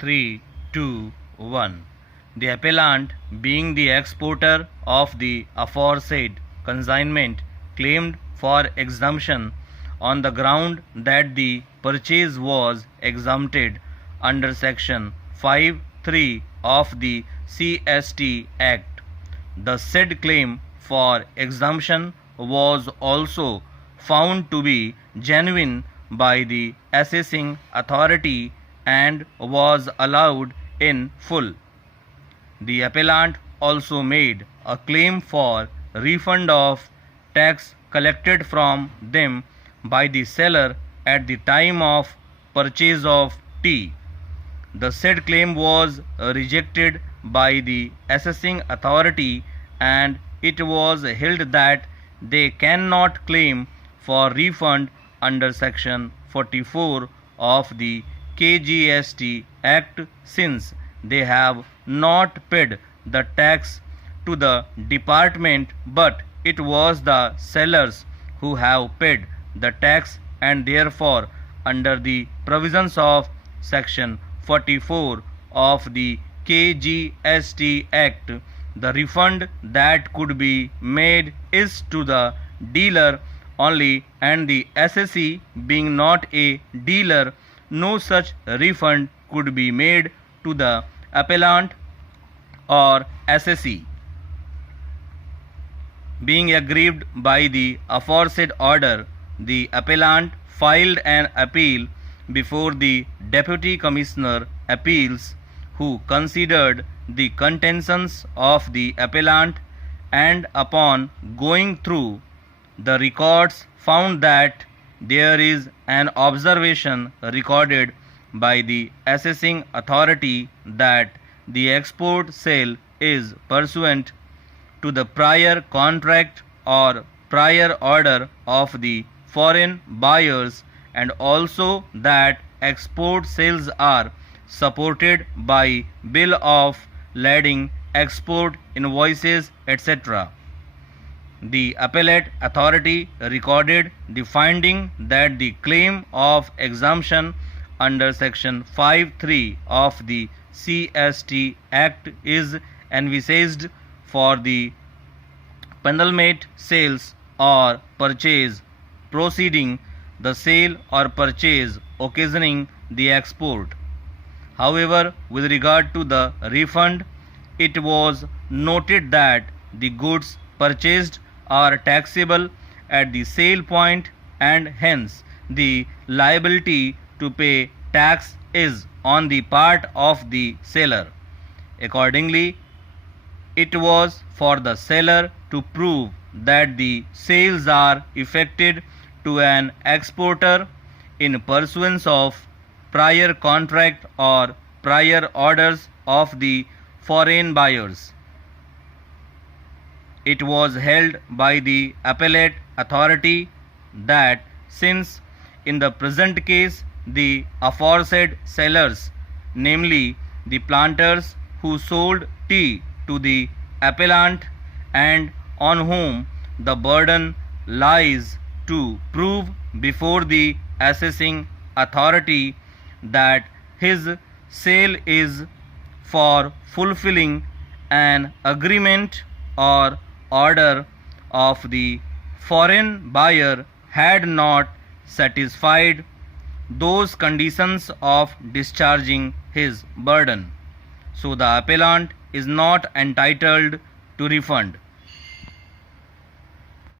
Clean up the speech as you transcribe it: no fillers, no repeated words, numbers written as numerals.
3, 2, 1. The appellant, being the exporter of the aforesaid consignment, claimed for exemption on the ground that the purchase was exempted under Section 5(3) of the CST Act. The said claim for exemption was also found to be genuine by the assessing authority and was allowed in full. The appellant also made a claim for refund of tax collected from them by the seller at the time of purchase of tea. The said claim was rejected by the assessing authority, and it was held that they cannot claim for refund under Section 44 of the KGST Act, since they have not paid the tax to the department, but it was the sellers who have paid the tax, and therefore under the provisions of Section 44 of the KGST Act, the refund that could be made is to the dealer only, and the assessee being not a dealer, no such refund could be made to the appellant or assessee. Being aggrieved by the aforesaid order, the appellant filed an appeal before the Deputy Commissioner Appeals, who considered the contentions of the appellant, and upon going through the records found that there is an observation recorded by the assessing authority that the export sale is pursuant to the prior contract or prior order of the foreign buyers, and also that export sales are supported by bill of lading, export invoices, etc. The appellate authority recorded the finding that the claim of exemption under Section 5(3) of the CST Act is envisaged for the penultimate sales or purchase proceeding, the sale or purchase occasioning the export. However, with regard to the refund, it was noted that the goods purchased are taxable at the sale point, and hence the liability to pay tax is on the part of the seller. Accordingly, it was for the seller to prove that the sales are effected to an exporter in pursuance of prior contract or prior orders of the foreign buyers. It was held by the appellate authority that since in the present case the aforesaid sellers, namely the planters who sold tea to the appellant and on whom the burden lies to prove before the assessing authority that his sale is for fulfilling an agreement or order of the foreign buyer, had not satisfied those conditions of discharging his burden, so the appellant is not entitled to refund.